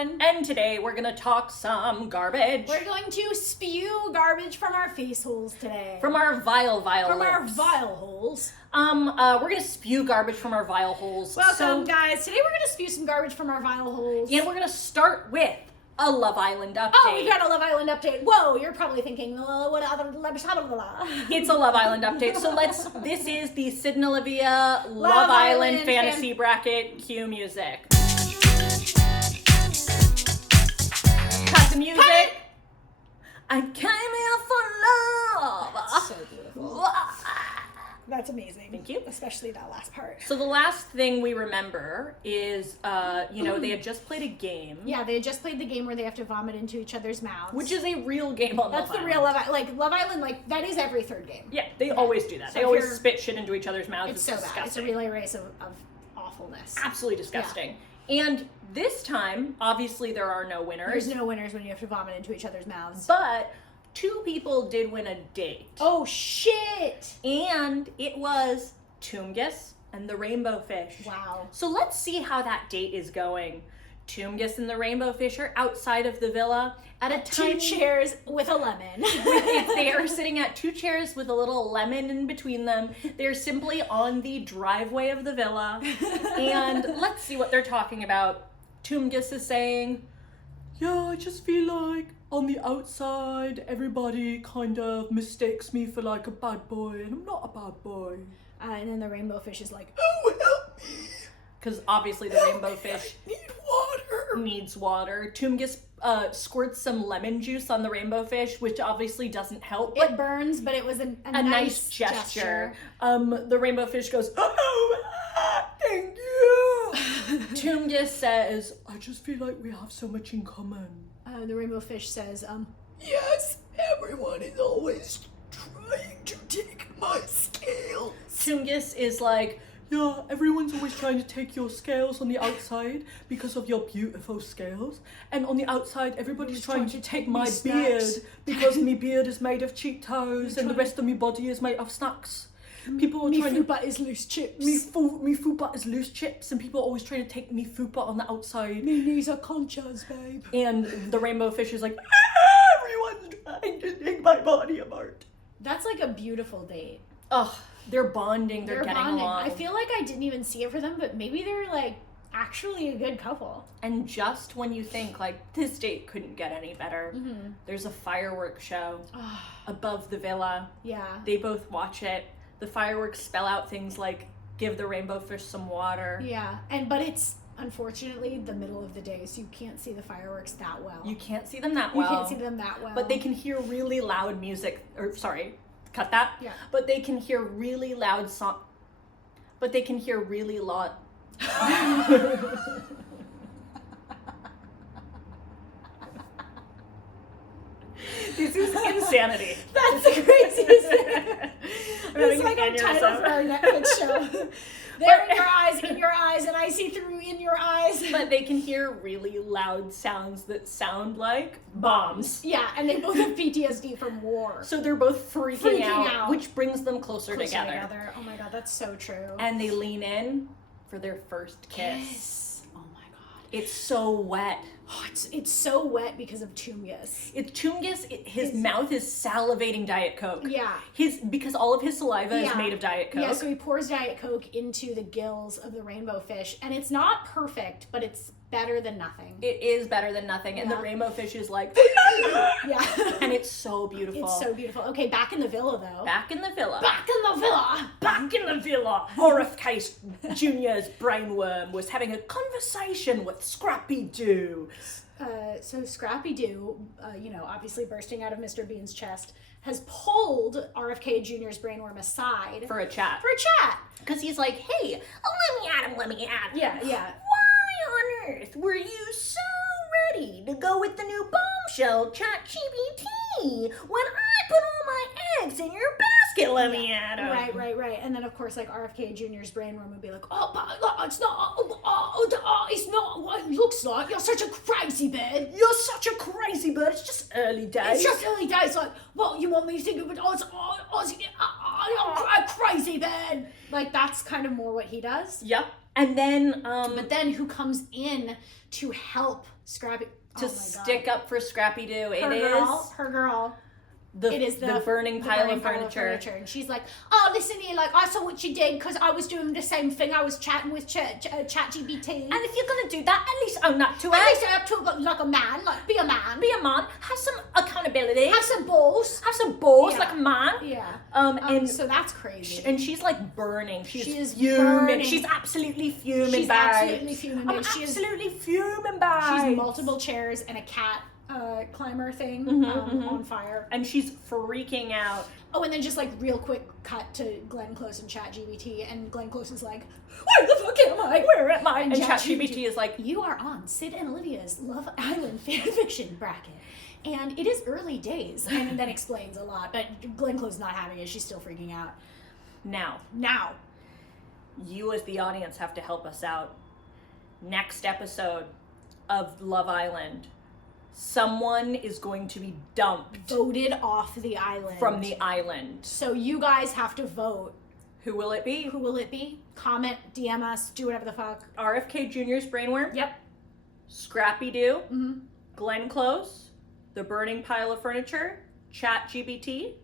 everyone. And today we're gonna talk some garbage. We're going to spew garbage from our face holes today. From our vile From lips. our vile holes. We're gonna spew garbage from our vile holes. Welcome, guys. Today we're gonna spew some garbage from our vile holes. And we're gonna start with a Love Island update. Oh, we've got a Love Island update. Whoa, you're probably thinking, what other... It's a Love Island update. So this is the Syd and Olivia Love Island fantasy bracket. Cue music. Cut the music. Cut it. I came here for love. That's so beautiful. That's amazing. Thank you. Especially that last part. So the last thing we remember is, they had just played a game. Yeah, they had just played the game where they have to vomit into each other's mouths. Which is a real game on That's Love the Island. real Love Island. Love Island, that is every third game. Yeah, they always do that. So they if always you're- spit shit into each other's mouths. It's so disgusting. bad. It's a relay race of awfulness. Absolutely disgusting. And this time, obviously, there are no winners. There's no winners when you have to vomit into each other's mouths. But two people did win a date. Oh, shit! And it was Toomgus and the Rainbow Fish. Wow. So let's see how that date is going. Toomgus and the Rainbow Fish are outside of the villa at a Two tiny... chairs with a lemon. They are sitting at two chairs with a little lemon in between them. They're simply on the driveway of the villa. And let's see what they're talking about. Toomgus is saying, yeah, I just feel like on the outside, everybody kind of mistakes me for like a bad boy, and I'm not a bad boy. And then the Rainbow Fish is like, Oh, help me! Because obviously the Rainbow Fish I need water. needs water. Toomgus squirts some lemon juice on the Rainbow Fish, which obviously doesn't help. It burns, but it was a Nice gesture. The Rainbow Fish goes, oh, thank you. Toomgus says, I just feel like we have so much in common. The Rainbow Fish says, Yes, everyone is always trying to take my scales. Toomgus is like, yeah, everyone's always trying to take your scales on the outside because of your beautiful scales. And on the outside, everybody's trying to take my beard because my beard is made of Cheetos and the rest of my body is made of snacks. People are me trying to... fupa is loose chips. Me fupa is loose chips, and people are always trying to take me fupa on the outside. Me knees are conchas, babe. And the Rainbow Fish is like, everyone's trying to take my body apart. That's like a beautiful date. Ugh, they're bonding, they're getting bonding. along. I feel like I didn't even see it for them, but maybe they're like actually a good couple. And just when you think like this date couldn't get any better, there's a fireworks show above the villa. Yeah. They both watch it. The fireworks spell out things like give the Rainbow Fish some water. Yeah, but it's unfortunately the middle of the day, so you can't see the fireworks that well. You can't see them that well. You can't see them that well. But they can hear really loud music, cut that. Yeah. But they can hear really loud But they can hear really loud. This is insanity. That's the craziest thing. I'm It's having like an a title aneurysm. for our Netflix show. They're in your eyes, and I see through in your eyes. But they can hear really loud sounds that sound like bombs. Yeah, and they both have PTSD from war. So they're both freaking out, out. which brings them closer together. Oh my god, that's so true. And they lean in for their first kiss. Yes. Oh my god. It's so wet. Oh, it's so wet because of Toomgus. It's Toomgus, his mouth is salivating Diet Coke. Yeah. Because all of his saliva is made of Diet Coke. Yeah, so he pours Diet Coke into the gills of the Rainbow Fish, and it's not perfect, but it's better than nothing. It is better than nothing, and the Yeah. Rainbow Fish is like, Yeah. and it's so beautiful. It's so beautiful. Okay, back in the villa, though. Back in the villa. Back in the villa! Back in the villa, RFK Jr.'s brainworm was having a conversation with Scrappy Doo. So Scrappy Doo, obviously bursting out of Mr. Bean's chest, has pulled RFK Jr.'s brainworm aside For a chat. Because he's like, hey, let me at him. Yeah. Why on earth were you so ready to go with the new bombshell ChatGPT when I put all my eggs in your basket, let me at him? Right. And then, of course, like, RFK Jr.'s brainworm would be like, oh, but it's not, it's not what it looks like. You're such a crazy bird. You're such a crazy bird. It's just early days. It's just early days. Like, what, you want me to think of it? I'm a crazy bird. Like, that's kind of more what he does. Yep. And then, but then who comes in to help Scrappy to stick up for Scrappy Doo? Her girl. It is the burning pile of furniture. And she's like, oh, listen here, like, I saw what you did because I was doing the same thing. I was chatting with ChatGPT. And if you're going to do that, at least own up to it. At least own up to it like a man. Like, be a man. Be a man. Have some accountability. Have some balls. Have some balls Yeah. like a man. Yeah. And so that's crazy. and she's like burning. She is fuming. burning. She's absolutely fuming. She's babe. absolutely fuming. I'm She is- absolutely fuming, babe. She's multiple chairs and a cat climber thing on fire. And she's freaking out. Oh, and then just like real quick cut to Glenn Close and ChatGPT, and Glenn Close is like, where the fuck am I? Where am I? And ChatGPT ChatGPT is like, you are on Syd and Olivia's Love Island fanfiction bracket. And it is early days. And then explains a lot. But Glenn Close is not having it. She's still freaking out. now, you as the audience have to help us out. Next episode of Love Island, someone is going to be dumped Voted off the island. from the island. So you guys have to vote. Who will it be? Who will it be? Comment, DM us, do whatever the fuck. RFK Jr.'s brainworm? Yep. Scrappy Doo? Mm-hmm. Glenn Close? The burning pile of furniture? ChatGPT?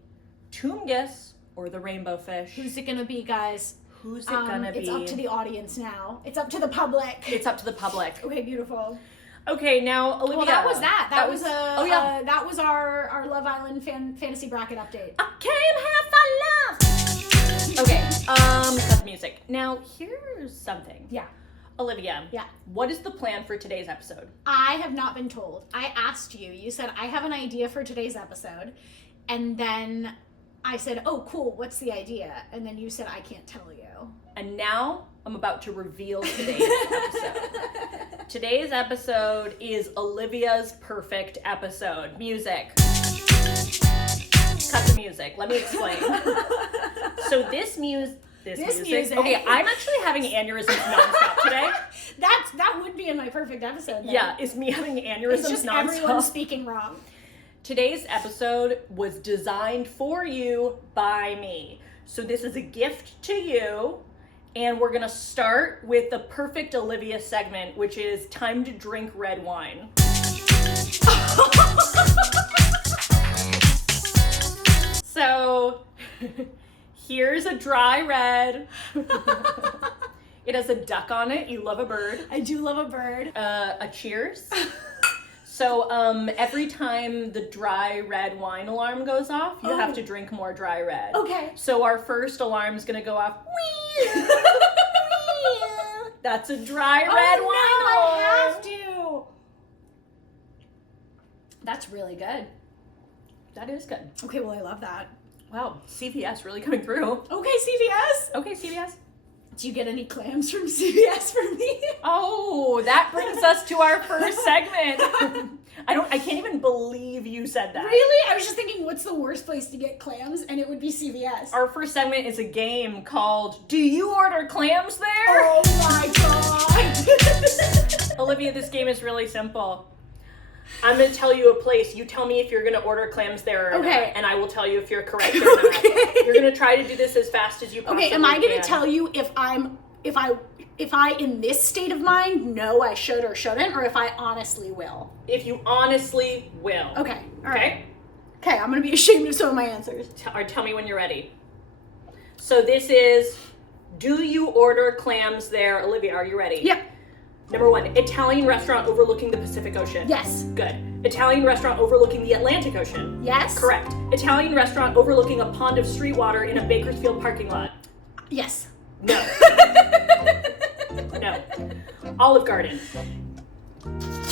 Toongus? Or the rainbow fish? Who's it gonna be, guys? Who's it gonna be? It's up to the audience now. It's up to the public. It's up to the public. Okay, beautiful. Okay, now Olivia. Well, that was that. That was that was our Love Island fantasy bracket update. I came here for love. Okay, cut the music. Now here's something. Yeah. Olivia. Yeah. What is the plan for today's episode? I have not been told. I asked you. You said I have an idea for today's episode, and then I said, "Oh, cool. What's the idea?" And then you said, "I can't tell you." And now I'm about to reveal today's episode. Today's episode is Olivia's perfect episode. Music. Cut the music. Let me explain. So this music. Okay, I'm actually having aneurysms nonstop today. That would be in my perfect episode. Then. Yeah, it's me having aneurysms It's just nonstop. everyone speaking wrong. Today's episode was designed for you by me. So this is a gift to you. And we're gonna start with the perfect Olivia segment, which is time to drink red wine. So here's a dry red. It has a duck on it. You love a bird. I do love a bird. A cheers. So every time the dry red wine alarm goes off, you have to drink more dry red. Okay. So our first alarm is gonna go off. That's a dry red wine alarm. I have to. That's really good. That is good. Okay, well, I love that. Wow, CVS really coming through. Okay, CVS. Okay, CVS. Do you get any clams from CVS for me? Oh, that brings us to our first segment. I can't even believe you said that. Really? I was just thinking, what's the worst place to get clams? And it would be CVS. Our first segment is a game called Do You Order Clams There? Oh my god. Olivia, this game is really simple. I'm going to tell you a place. You tell me if you're going to order clams there or not, and I will tell you if you're correct or not. Okay. You're going to try to do this as fast as you possibly can. Okay, am I going to tell you if I in this state of mind know I should or shouldn't, or if I honestly will? If you honestly will. Okay. All right. Okay? Okay, I'm going to be ashamed of some of my answers. Or tell me when you're ready. So this is Do You Order Clams There? Olivia, are you ready? Yep. Number 1, Italian restaurant overlooking the Pacific Ocean. Yes. Good. Italian restaurant overlooking the Atlantic Ocean. Yes. Correct. Italian restaurant overlooking a pond of street water in a Bakersfield parking lot. Yes. No. No. Olive Garden.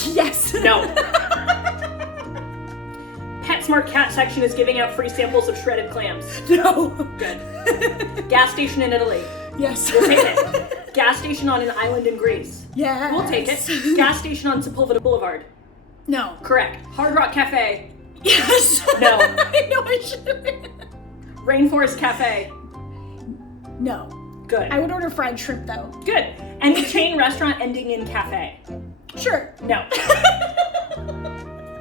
Yes. No. PetSmart cat section is giving out free samples of shredded clams. No. Good. Gas station in Italy. Yes. We'll take it. Gas station on an island in Greece. Yes. We'll take it. Gas station on Sepulveda Boulevard. No. Correct. Hard Rock Cafe. Yes. No. I know I should. Rainforest Cafe. No. Good. I would order fried shrimp though. Good. Any chain restaurant ending in cafe. Sure. No.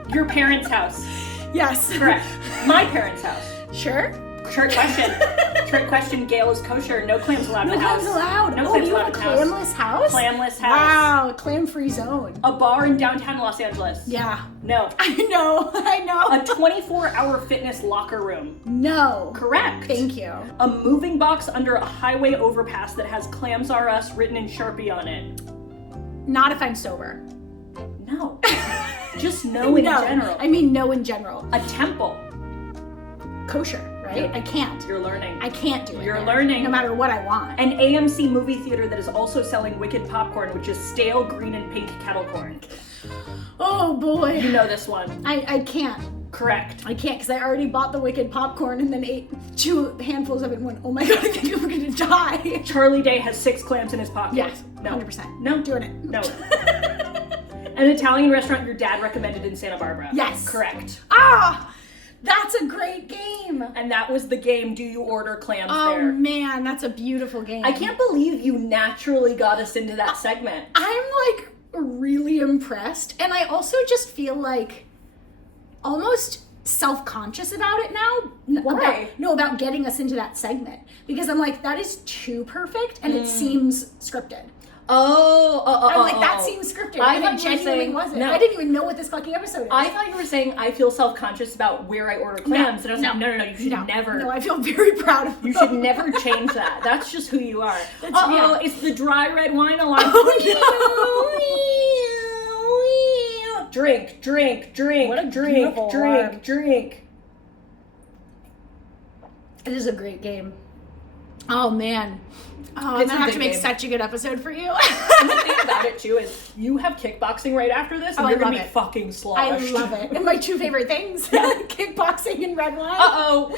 Your parents' house. Yes. Correct. My parents' house. Sure. Trick question. Trick question, Gail is kosher. No clams allowed No in the house. clams allowed. No Oh, clams you allowed have a in the house. clamless house? Clamless house. Wow, clam-free zone. A bar in downtown Los Angeles. Yeah. No. I know. A 24-hour fitness locker room. No. Correct. Thank you. A moving box under a highway overpass that has Clams R Us written in Sharpie on it. Not if I'm sober. No. Just no in general. I mean no in general. A temple. Kosher, right? I can't. You're learning. I can't do it. You're there, learning. No matter what I want. An AMC movie theater that is also selling Wicked popcorn, which is stale green and pink kettle corn. Oh boy. You know this one. I can't. Correct. I can't because I already bought the Wicked popcorn and then ate 2 handfuls of it and went, oh my god, I think I'm gonna die. Charlie Day has 6 clams in his pocket. Yes, No. 100%. No. Doing it. No. An Italian restaurant your dad recommended in Santa Barbara. Yes. Correct. Ah! That's a great game. And that was the game, Do You Order Clams Oh There? man, that's a beautiful game. I can't believe you naturally got us into that segment. I'm like really impressed. And I also just feel like almost self-conscious about it now. Why? About getting us into that segment. Because I'm like, that is too perfect and it seems scripted. I'm like, that seems scripted. I And thought it you were genuinely saying- wasn't. no. I didn't even know what this fucking episode is. I thought you were saying I feel self-conscious about where I order clams. And I was like, no, you should never. No, I feel very proud of You should never change that. That's just who you are. yeah. It's the dry red wine alarm. Oh no! Drink. What a beautiful alarm. Drink. It is a great game. Oh man. Oh, It's I'm a gonna have good to make game. such a good episode for you. And the thing about it too is you have kickboxing right after this, and Oh, I you're gonna love be it. fucking I sloshed. love it. And my 2 favorite things: kickboxing and red wine. Uh-oh.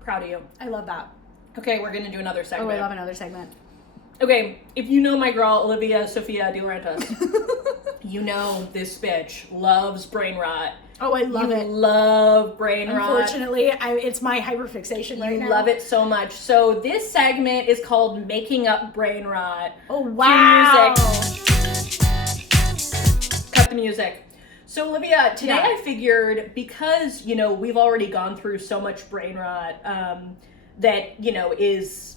Proud of you. I love that. Okay, we're gonna do another Oh, segment. I love another segment. Okay, if you know my girl Olivia Sophia DeLaurentis, you know this bitch loves brain rot. Oh, I love you it. love brain rot. Unfortunately, it's my hyperfixation right You now. love it so much. So this segment is called Making Up Brain Rot. Oh wow! Cut the music. So Olivia, today Yeah. I figured because, we've already gone through so much brain rot that, is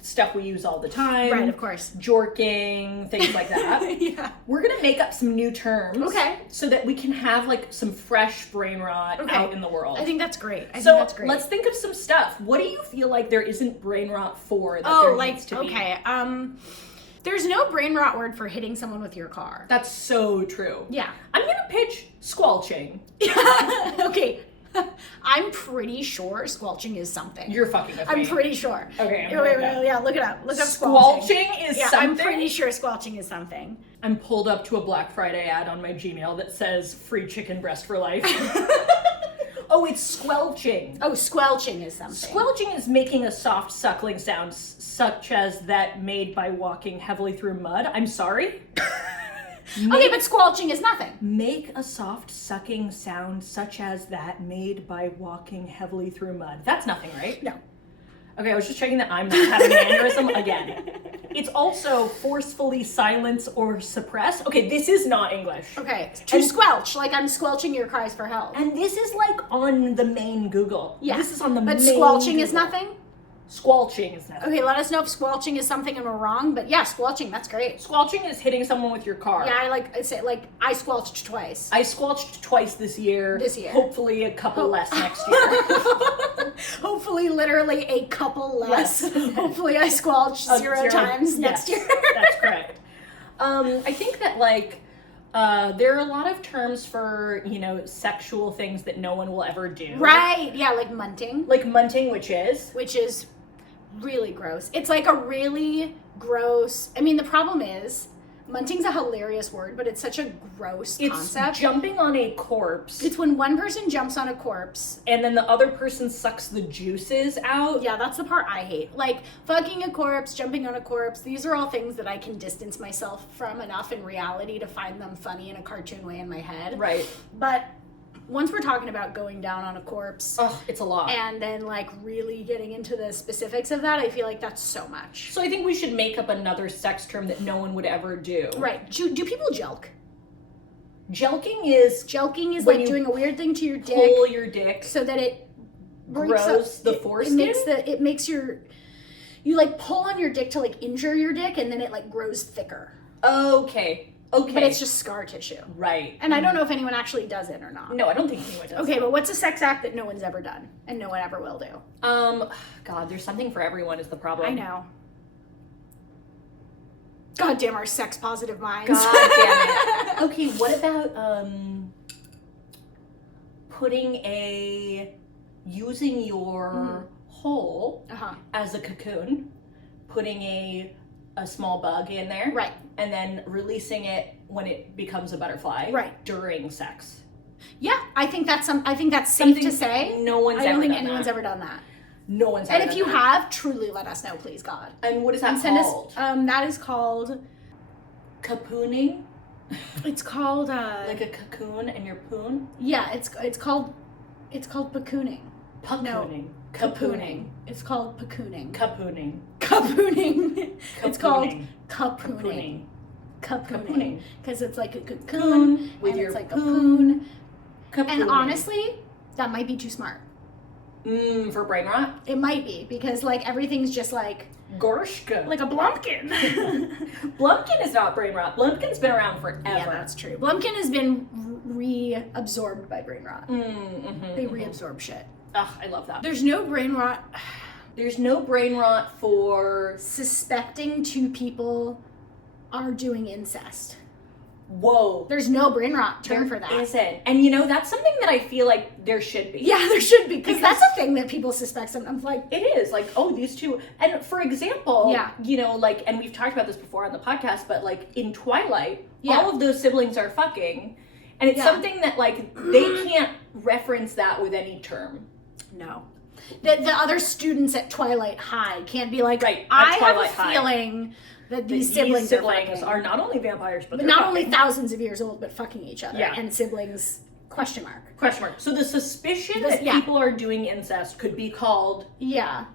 stuff we use all the time. Right, of course. Jorking, things like that. Yeah. We're going to make up some new terms. Okay. So that we can have like some fresh brain rot out in the world. I think that's great. I So think that's great. let's think of some stuff. What do you feel like there isn't brain rot for that Oh, there like needs to be? okay. There's no brain rot word for hitting someone with your car. That's so true. Yeah. I'm going to pitch squelching. Okay. I'm pretty sure squelching is something. You're fucking with me. I'm pretty sure. Okay, I'm Wait, gonna look yeah, look it up. Look up squelching. Squelching is Yeah, something? I'm pretty sure squelching is something. I'm pulled up to a Black Friday ad on my Gmail that says free chicken breast for life. Oh, it's squelching. Oh, squelching is something. Squelching is making a soft suckling sound such as that made by walking heavily through mud. I'm sorry? Okay, but squelching is nothing. Make a soft sucking sound such as that made by walking heavily through mud. That's nothing, right? No. Okay, I was just checking that I'm not having an aneurysm again. It's also forcefully silence or suppress. Okay, this is not English. Okay, to squelch, like I'm squelching your cries for help. And this is like on the main Google. Yeah. This is on the But main squelching is Google. nothing? Squelching is nothing. Okay, let us know if squelching is something and we're wrong, but yeah, squelching, that's great. Squelching is hitting someone with your car. Yeah, I say I squelched twice. I squelched twice this year. This year. Hopefully a couple less next year. Hopefully literally a couple less. Hopefully I squelched zero times next year. That's correct. I think that there are a lot of terms for, sexual things that no one will ever do. Right, yeah, like munting, Like munting, which is really gross. It's like a really gross, the problem is, munting's a hilarious word, but it's such a gross concept. It's jumping on a corpse. It's when one person jumps on a corpse. And then the other person sucks the juices out. Yeah, that's the part I hate. Like, fucking a corpse, jumping on a corpse, these are all things that I can distance myself from enough in reality to find them funny in a cartoon way in my head. Right. But once we're talking about going down on a corpse, Ugh, it's a lot. and then really getting into the specifics of that, I feel like that's so much. So I think we should make up another sex term that no one would ever do. Right. Do people jelk? Jelqing is Jelqing is when like you doing a weird thing to your dick pull your dick so that it breaks grows up, the it foreskin. makes your you like pull on your dick to like injure your dick, and then it like grows thicker. Okay. But it's just scar tissue. Right. And I don't know if anyone actually does it or not. No, I don't think anyone does. Okay, but what's a sex act that no one's ever done and no one ever will do? God, there's something for everyone is the problem. I know. God damn our sex positive minds. God damn it. Okay, what about using your hole as a cocoon, putting a small bug in there, right, and then releasing it when it becomes a butterfly, right, during sex. Yeah, I think that's safe Something to say. No one's I don't ever think done anyone's that. ever done that. No one's ever And if you have, truly let us know, please, God. And what is that send called? Us, that is called cocooning. It's called like a cocoon and your poon. Yeah, it's called cocooning. Pacooning. Capooning. It's called pacooning. Capooning. Capooning. It's called capooning. Capooning. Because it's like a cocoon with and your it's like a poon. Capooning. And honestly, that might be too smart. For brain rot? It might be, because like everything's just like Gorshka. like a Blumpkin. Blumpkin is not brain rot. Blumpkin's been around forever. Yeah, that's true. Blumpkin has been reabsorbed by brain rot. They reabsorb shit. Ugh, I love that. There's no brain rot. There's no brain rot for suspecting two people are doing incest. Whoa. There's no brain rot term for that. There isn't. And you know, that's something that I feel like there should be. Yeah, there should be. Because that's a thing that people suspect sometimes. Like, it is. Like, oh, these two. And for example, yeah, you know, like, and we've talked about this before on the podcast, but like in Twilight, all of those siblings are fucking. And it's something that like they can't reference that with any term. No. The other students at Twilight High can't be like, right, I have a feeling that these siblings are not only vampires, but not only thousands of years old, but fucking each other. Yeah. And siblings, question mark. So the suspicion that people are doing incest could be called... Yeah.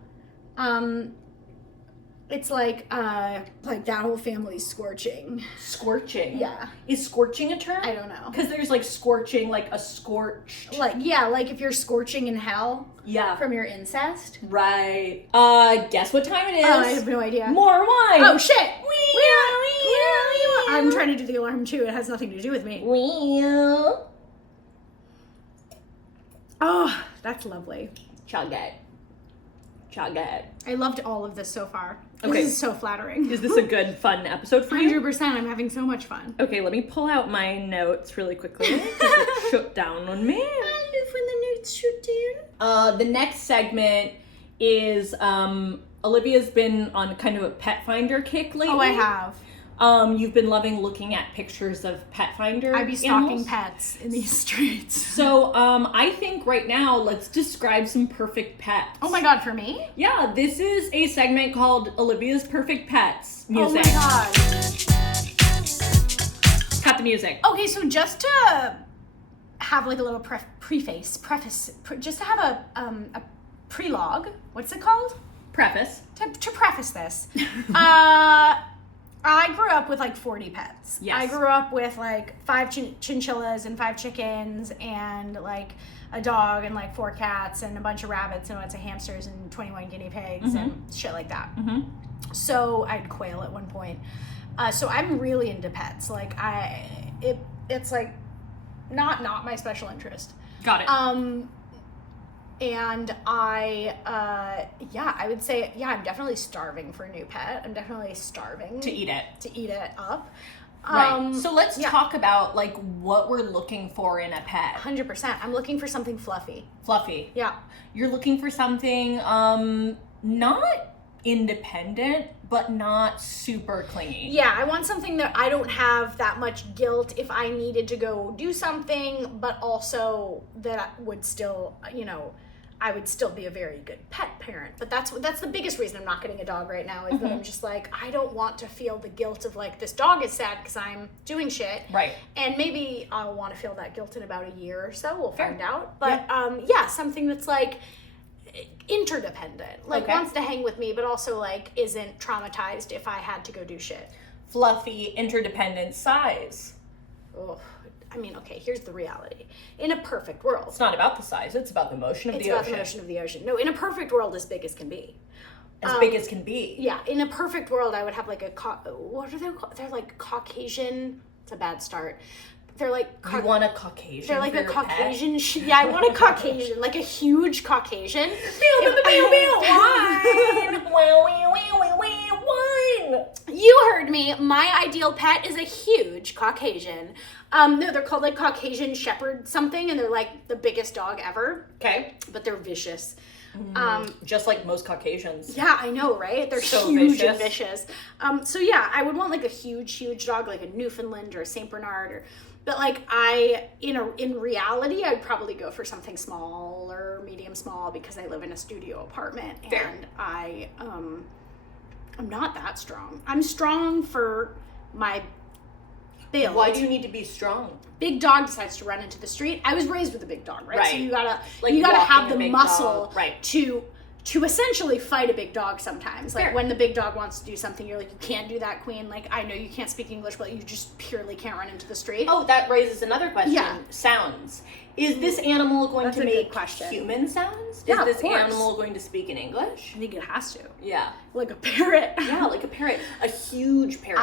It's like that whole family's scorching. Scorching? Yeah. Is scorching a term? I don't know. Because there's like scorching, like a scorched. Like, yeah, like if you're scorching in hell. Yeah. From your incest. Right. Guess what time it is? Oh, I have no idea. More wine. Oh, shit. I'm trying to do the alarm too. It has nothing to do with me. Oh, that's lovely. Chug it. I loved all of this so far. This Okay. is so flattering. Is this a good, fun episode for you? 100%. I'm having so much fun. Okay, let me pull out my notes really quickly because it shut down on me. I live when the notes shoot down. The next segment is Olivia's been on kind of a pet finder kick lately. Oh, I have. You've been loving looking at pictures of pet finder I'd be stalking animals. pets in these streets. So I think right now let's describe some perfect pets. Oh my god, for me? Yeah, this is a segment called Olivia's Perfect Pets music. Oh my god. Cut the music. Okay, so just to have like a little preface, just to have a prelogue. What's it called? Preface. To preface this. I grew up with like 40 pets. Yes. I grew up with like 5 chinchillas and 5 chickens and like a dog and like 4 cats and a bunch of rabbits and a bunch of hamsters and 21 guinea pigs and shit like that. So I had quail at one point. So I'm really into pets. Like it's like not my special interest. Got it. And I would say, I'm definitely starving for a new pet. I'm definitely starving to eat it up. Right. So let's talk about like what we're looking for in a pet. 100%. I'm looking for something fluffy. Fluffy. Yeah. You're looking for something not independent, but not super clingy. Yeah, I want something that I don't have that much guilt if I needed to go do something, but also that I would still, I would still be a very good pet parent. But that's the biggest reason I'm not getting a dog right now is that I'm just like, I don't want to feel the guilt of like, this dog is sad because I'm doing shit. Right. And maybe I'll want to feel that guilt in about a year or so. We'll find out. But something that's like interdependent. Like wants to hang with me, but also like isn't traumatized if I had to go do shit. Fluffy, interdependent size. Oh, I mean, okay, here's the reality. In a perfect world. It's not about the size, it's about the motion of the ocean. It's about the motion of the ocean. No, in a perfect world, as big as can be. As big as can be. Yeah, in a perfect world, I would have like what are they called? They're like Caucasian. It's a bad start. They're like... You want a Caucasian They're like for a your Caucasian... Yeah, I want a Caucasian. Like a huge Caucasian. Wine! You heard me. My ideal pet is a huge Caucasian. No, they're called like Caucasian Shepherd something, and they're like the biggest dog ever. Okay. But they're vicious. Just like most Caucasians. Yeah, I know, right? They're so huge vicious. and vicious. So yeah, I would want like a huge dog, like a Newfoundland or a Saint Bernard, but like in reality, I'd probably go for something small or medium small because I live in a studio apartment. Fair. And I'm not that strong. I'm strong for my build. Why do you need to be strong? Big dog decides to run into the street. I was raised with a big dog, right? So Right. you gotta Like you gotta walking have a the big muscle dog. Right. to essentially fight a big dog sometimes. Like Fair. when the big dog wants to do something, you're like, you can't do that, queen. Like, I know you can't speak English, but you just purely can't run into the street. Oh, that raises another question. Yeah. Sounds. Is this animal going That's to a good make question. human sounds? Yeah, Is of this course. animal going to speak in English? I think it has to. Yeah. Like a parrot. Yeah, like a parrot. A huge parrot.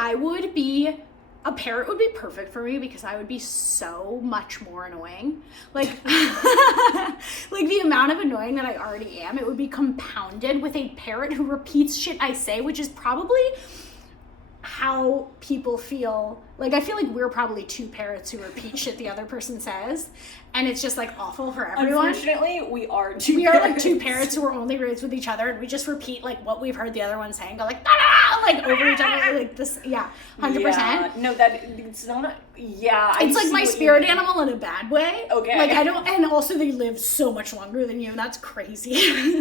A parrot would be perfect for me because I would be so much more annoying. Like, like the amount of annoying that I already am, it would be compounded with a parrot who repeats shit I say, which is probably how people feel. Like, I feel like we're probably two parrots who repeat shit the other person says, and it's just like awful for everyone. Unfortunately, we are two We are like two parrots who are only raised with each other, and we just repeat like what we've heard the other one saying, go like "Ah!" like over each other, like this. Yeah, 100%. Yeah, no, it's not. Yeah, It's like my spirit animal in a bad way. Okay. Like I don't, and also they live so much longer than you. That's crazy.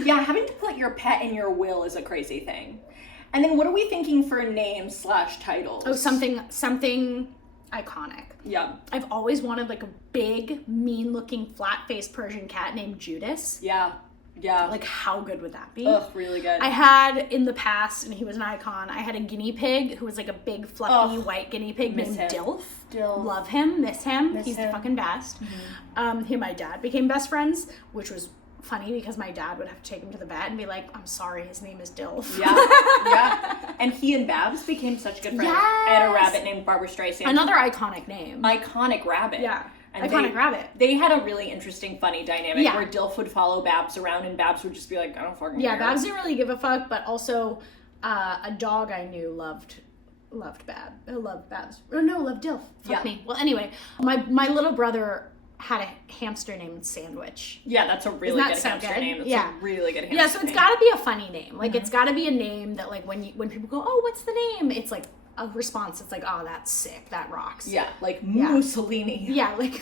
Yeah, having to put your pet in your will is a crazy thing. And then what are we thinking for names / titles? Oh, something iconic. Yeah. I've always wanted like a big, mean-looking, flat-faced Persian cat named Judas. Yeah. Yeah. Like, how good would that be? Ugh, really good. I had in the past, and he was an icon, I had a guinea pig who was like a big, fluffy, white guinea pig miss named him. Dilf. Dilf. Love him, miss him. He's him. the fucking best. Mm-hmm. He and my dad became best friends, which was funny because my dad would have to take him to the vet and be like, I'm sorry, his name is Dilf. Yeah, yeah. And he and Babs became such good friends. Yes. I had a rabbit named Barbara Streisand. Another iconic name. Iconic rabbit. Yeah. And Iconic rabbit. They had a really interesting, funny dynamic Yeah. where Dilf would follow Babs around and Babs would just be like, I don't fucking Yeah, care. Babs didn't really give a fuck, but also a dog I knew loved Babs. Or no, loved Dilf. Fuck Yeah. me. Well, anyway, my little brother had a hamster named Sandwich. Yeah, that's a really Isn't that good so hamster good? name. That's Yeah. a really good hamster Yeah, so it's name. got to be a funny name. Like, it's got to be a name that, like, when people go, oh, what's the name? It's like a response. It's like, oh, that's sick. That rocks. Yeah, like Mussolini. Yeah, like,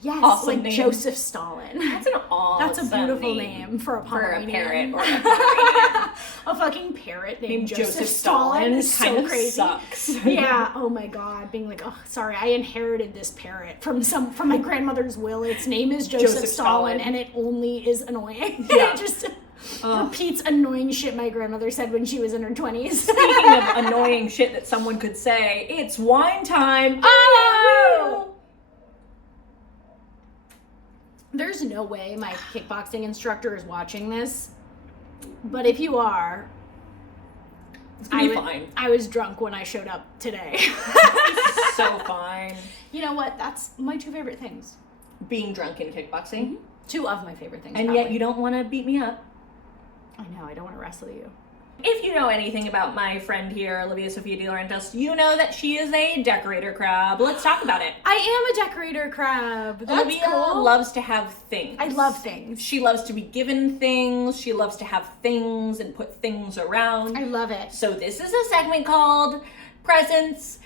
yes, Awesome like name. Joseph Stalin. That's an awesome That's a beautiful name for a Pomeranian. parrot or a Pomeranian. A fucking parrot named Joseph Joseph Stalin Stalin is kind so of crazy. sucks. Yeah. Oh my god. Being like, oh, sorry, I inherited this parrot from my grandmother's will. Its name is Joseph Stalin, and it only is annoying. Yeah. It just repeats annoying shit my grandmother said when she was in her 20s. Speaking of annoying shit that someone could say, it's wine time. Oh! There's no way my kickboxing instructor is watching this, but if you are, It's gonna be fine. I was drunk when I showed up today. So fine. You know what? That's my two favorite things. Being drunk in kickboxing. Two of my favorite things. And probably. yet you don't want to beat me up. I know, I don't want to wrestle you. If you know anything about my friend here, Olivia Sophia DeLaurentis, you know that she is a decorator crab. Let's talk about it. I am a decorator crab. That's Olivia cool. loves to have things. I love things. She loves to be given things. She loves to have things and put things around. I love it. So this is a segment called Presents.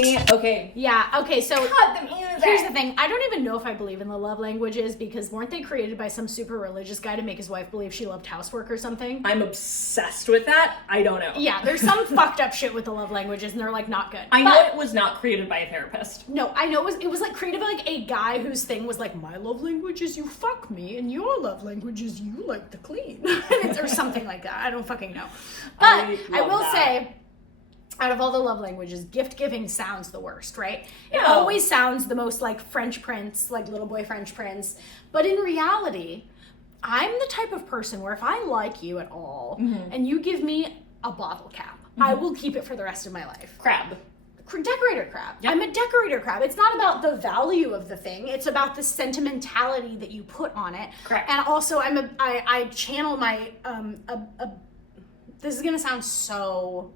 me. Okay. Yeah, okay, so Cut the music. here's the thing. I don't even know if I believe in the love languages because weren't they created by some super religious guy to make his wife believe she loved housework or something? I'm obsessed with that. I don't know. Yeah, there's some fucked up shit with the love languages and they're like not good. I know it was not created by a therapist. No, I know it was like created by like a guy whose thing was like, my love language is you fuck me and your love language is you like to clean. Or something like that. I don't fucking know. But I will say, out of all the love languages, gift giving sounds the worst, right? It always sounds the most like French Prince, like little boy French Prince. But in reality, I'm the type of person where if I like you at all and you give me a bottle cap, I will keep it for the rest of my life. Crab. Decorator crab. Yep. I'm a decorator crab. It's not about the value of the thing. It's about the sentimentality that you put on it. Correct. And also, I channel my this is gonna sound so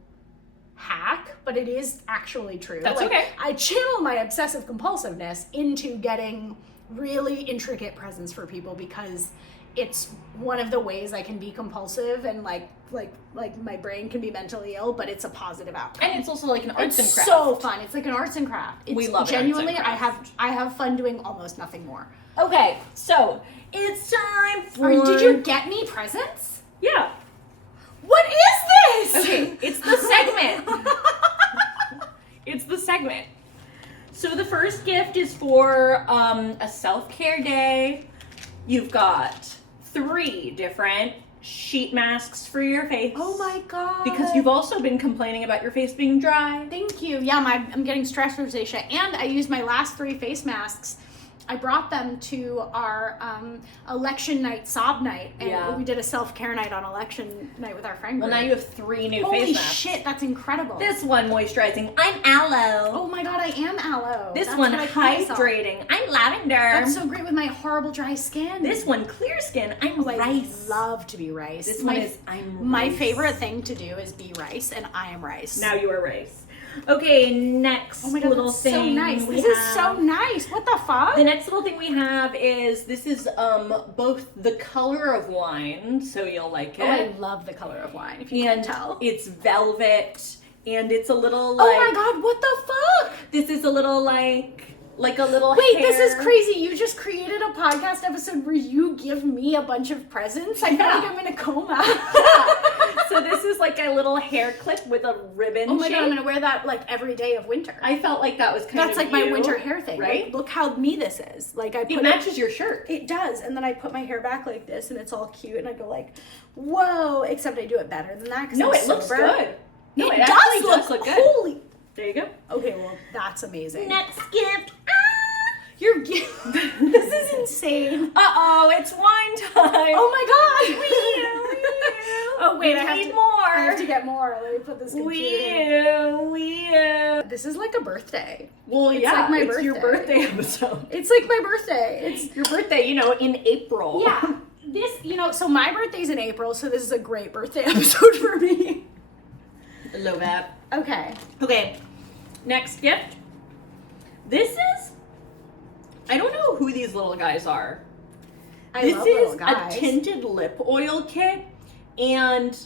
hack, but it is actually true. That's okay. I channel my obsessive compulsiveness into getting really intricate presents for people because it's one of the ways I can be compulsive and like my brain can be mentally ill, but it's a positive outcome. And it's also like an arts and It's crafts. so fun. It's like an arts and craft. It's We love it, genuinely. arts and crafts. I have fun doing almost nothing more. Okay, so it's time for. Did you get me presents? Yeah. What is this? Okay, it's the segment. It's the segment. So the first gift is for a self-care day. You've got 3 different sheet masks for your face. Oh my god. Because you've also been complaining about your face being dry. Thank you. Yeah, I'm getting stress rosacea, and I used my last 3 face masks. I brought them to our election night, sob night, and we did a self-care night on election night with our friend group. Well, now you have 3 new Holy face masks. shit, that's incredible. This one moisturizing. I'm aloe. Oh my god, I am aloe. This That's one what I call myself. hydrating. I'm lavender. That's so great with my horrible dry skin. This one clear skin. I'm I rice. love to be rice. This one is I'm my rice. favorite thing to do is be rice, and I am rice. Now you are rice. Okay, next oh my god, little that's thing. so nice. we This is have- so nice. What the fuck? The next little thing we have is this is both the color of wine, so you'll like it. Oh, I love the color of wine. If you and can tell. it's velvet, and it's a little like. Oh my god, what the fuck? This is a little like a little. Wait, hair. this is crazy. You just created a podcast episode where you give me a bunch of presents. I feel like I'm in a coma. So this is like a little hair clip with a ribbon. Oh my shape. god, I'm gonna wear that like every day of winter. I felt like that was kind That's of like my you, winter hair thing. right? Like, look how me this is. Like I put It matches your shirt. It does, and then I put my hair back like this, and it's all cute, and I go like, "Whoa!" Except I do it better than that. 'Cause No, I'm it looks sober. good. No, it actually does look good. Holy. There you go. Okay, well that's amazing. Next gift. Your gift. This is insane. Uh-oh, it's wine time. Oh my god. Oh wait, I need have more. I have to get more. Let me put this computer. This is like a birthday. Well, It's yeah, like my it's your birthday. birthday episode. It's like my birthday. It's Your birthday, in April. yeah. This, so my birthday's in April, so this is a great birthday episode for me. I love that. Okay. Okay, next gift. This is, I don't know who these little guys are. I love little guys. A tinted lip oil kit, and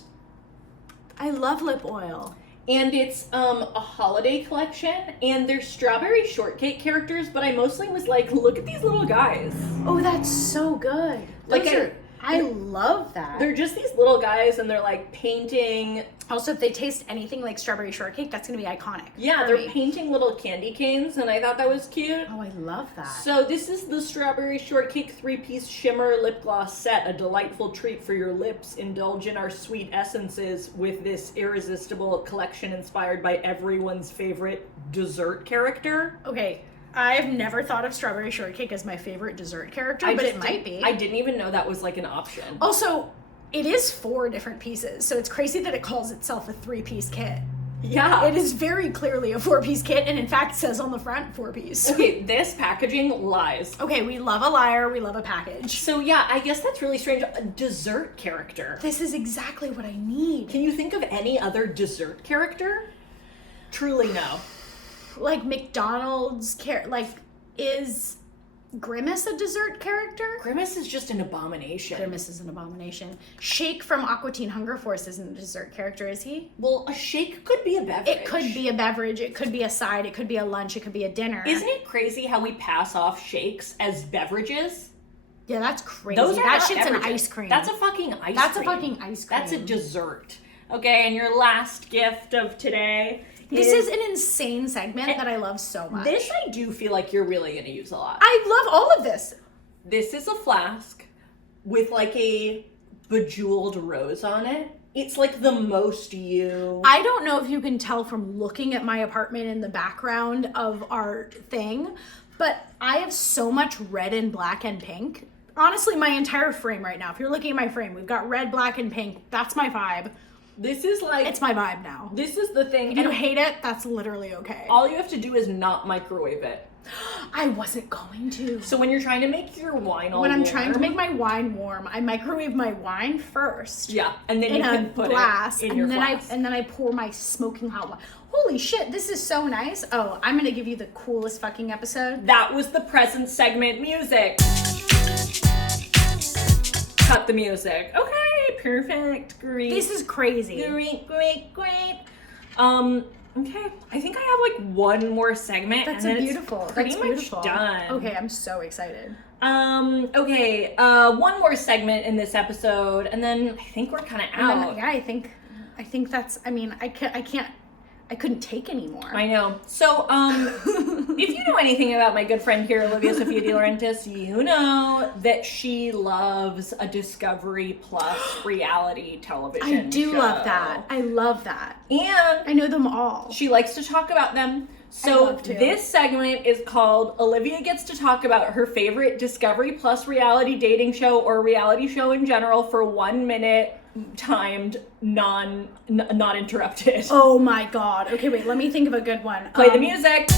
I love lip oil. it's a holiday collection, and they're strawberry shortcake characters, but I mostly was like, look at these little guys. Oh, that's so good. I love that. They're just these little guys, and they're like painting. Also, if they taste anything like strawberry shortcake, that's gonna be iconic. Yeah, for they're me. painting little candy canes, and I thought that was cute. Oh, I love that. So this is the strawberry shortcake 3-piece shimmer lip gloss set, a delightful treat for your lips. Indulge in our sweet essences with this irresistible collection inspired by everyone's favorite dessert character. Okay, I've never thought of strawberry shortcake as my favorite dessert character, but it might be. I didn't even know that was like an option. Also, it is 4 different pieces, so it's crazy that it calls itself a 3-piece kit. Yeah. It is very clearly a 4-piece kit, and in fact says on the front 4-piece. Okay, this packaging lies. Okay, we love a liar, we love a package. So yeah, I guess that's really strange. A dessert character. This is exactly what I need. Can you think of any other dessert character? Truly no. Like McDonald's Grimace a dessert character? Grimace is just an abomination. Grimace is an abomination. Shake from Aqua Teen Hunger Force isn't a dessert character, is he? Well, a shake could be a beverage. It could be a beverage, it could be a side, it could be a lunch, it could be a dinner. Isn't it crazy how we pass off shakes as beverages? Yeah, that's crazy. Those are that not shit's beverages. an ice cream. That's a fucking ice cream. That's a fucking ice cream. That's a dessert. Okay, and your last gift of today. This is an insane segment that I love so much. This I do feel like you're really going to use a lot. I love all of this. This is a flask with like a bejeweled rose on it. It's like the most you. I don't know if you can tell from looking at my apartment in the background of our thing, but I have so much red and black and pink. Honestly, my entire frame right now, if you're looking at my frame, we've got red, black, and pink. That's my vibe. This is like. It's my vibe now. This is the thing. If you hate it, that's literally okay. All you have to do is not microwave it. I wasn't going to. So when you're trying to make your wine all When I'm warm, trying to make my wine warm, I microwave my wine first. Yeah, and then in you can a put glass, it in your and then flask. and then I pour my smoking hot wine. Holy shit, this is so nice. Oh, I'm gonna give you the coolest fucking episode. That was the present segment music. Cut the music. Okay, perfect. Great. This is crazy. Great. Okay. I think I have like one more segment. That's and then beautiful. It's pretty That's much beautiful. done. Okay, I'm so excited. Okay. One more segment in this episode, and then I think we're kind of And out. then, yeah, I think that's. I mean, I couldn't take anymore. I know. So, if you know anything about my good friend here, Olivia Sophia DeLaurentis, you know that she loves a Discovery Plus reality television I do show. love that. I love that. And I know them all. she likes to talk about them. I So love to. this segment is called Olivia Gets to Talk About Her Favorite Discovery Plus reality dating show or reality show in general for 1 minute, timed, not interrupted. Oh my god. Okay, wait, let me think of a good one. Play the music.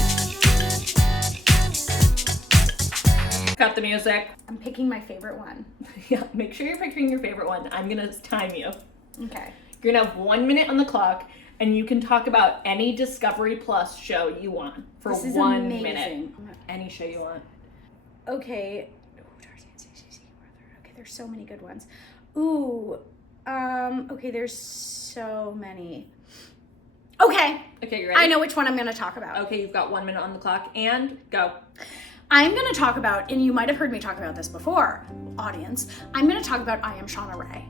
Cut the music. I'm picking my favorite one. Yeah, make sure you're picking your favorite one. I'm gonna time you. Okay. You're gonna have 1 minute on the clock, and you can talk about any Discovery Plus show you want for This is 1 amazing. minute. Any show you want. Okay. Okay, there's so many good ones. Ooh. Okay, there's so many. Okay. Okay, you ready? I know which one I'm gonna talk about. Okay, you've got 1 minute on the clock, and go. I'm gonna talk about, and you might have heard me talk about this before, audience. I'm gonna talk about I Am Shauna Rae.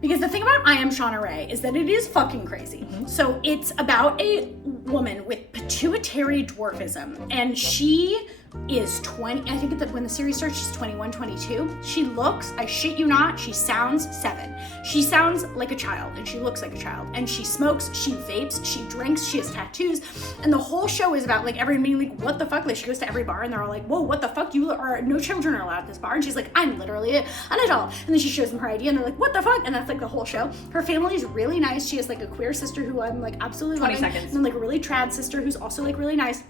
Because the thing about I Am Shauna Rae is that it is fucking crazy. So it's about a woman with pituitary dwarfism, and she is 20, I think that when the series starts, she's 21, 22. She looks, I shit you not, she sounds 7. She sounds like a child, and she looks like a child, and she smokes, she vapes, she drinks, she has tattoos, and the whole show is about like everyone being like, what the fuck? Like she goes to every bar, and they're all like, whoa, what the fuck? No children are allowed at this bar, and she's like, I'm literally an adult, and then she shows them her ID, and they're like, what the fuck? And that's like the whole show. Her family is really nice. She has like a queer sister who I'm like absolutely 20 loving, seconds. and then like a really trad sister who's also like really nice.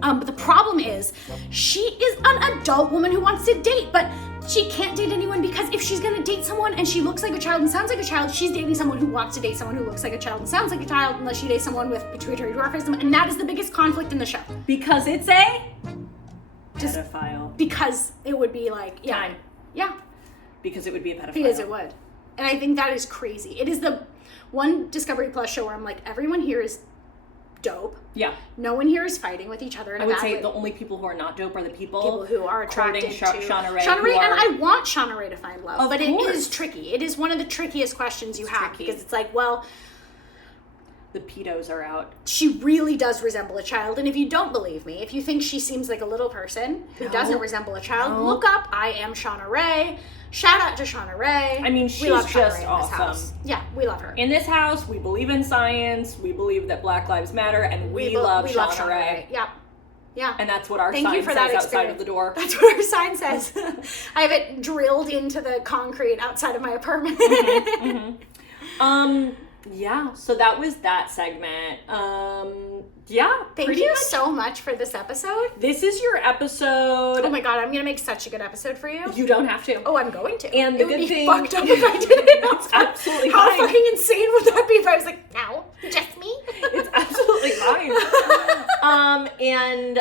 But the problem is, she is an adult woman who wants to date, but she can't date anyone because if she's gonna date someone and she looks like a child and sounds like a child, she's dating someone who wants to date someone who looks like a child and sounds like a child, unless she dates someone with pituitary dwarfism, and that is the biggest conflict in the show. Because it's a Just pedophile. because it would be like, yeah, Time. yeah, Because it would be a pedophile. because it would. And I think that is crazy. It is the one Discovery Plus show where I'm like, everyone here is dope. Yeah. No one here is fighting with each other in I a would bad say way. the only people who are not dope are the People who are attracted courting to Shauna Rae. Shauna Rae, who and are- I want Shauna Rae to find love, Of but it course. is tricky. It is one of the trickiest questions you have tricky. because it's like, well, the pedos are out. she really does resemble a child, and if you don't believe me, if you think she seems like a little person who No. doesn't resemble a child, No. look up I Am Shauna Rae. Shout out to Shauna Rae. I mean, we she's love Shauna just Rae in this awesome. house. Yeah, we love her. In this house, we believe in science, we believe that Black Lives Matter, and we love Shauna Rae. Yeah. Yeah. And that's what our Thank sign you for says that outside experience. of the door. That's what our sign says. I have it drilled into the concrete outside of my apartment. Yeah, so that was that segment. Yeah, Thank pretty you much. so much for this episode. This is your episode. Oh my god, I'm gonna make such a good episode for you. You don't have to. Oh, I'm going to. And the it would good be thing- fucked up if I did it. It's absolutely How fine. fucking insane would that be if I was like, no, just me? It's absolutely fine. And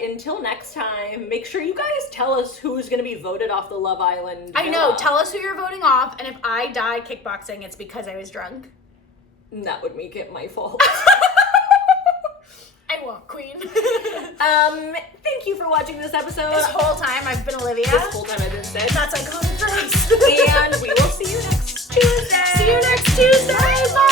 until next time, make sure you guys tell us who's going to be voted off the Love Island. I know. Tell us who you're voting off, and if I die kickboxing, it's because I was drunk. That would make it my fault. I won't, queen. Thank you for watching this episode. This whole time I've been Olivia. This whole time I've been Syd. That's iconic for us. And we will see you next Tuesday. See you next Tuesday. Bye.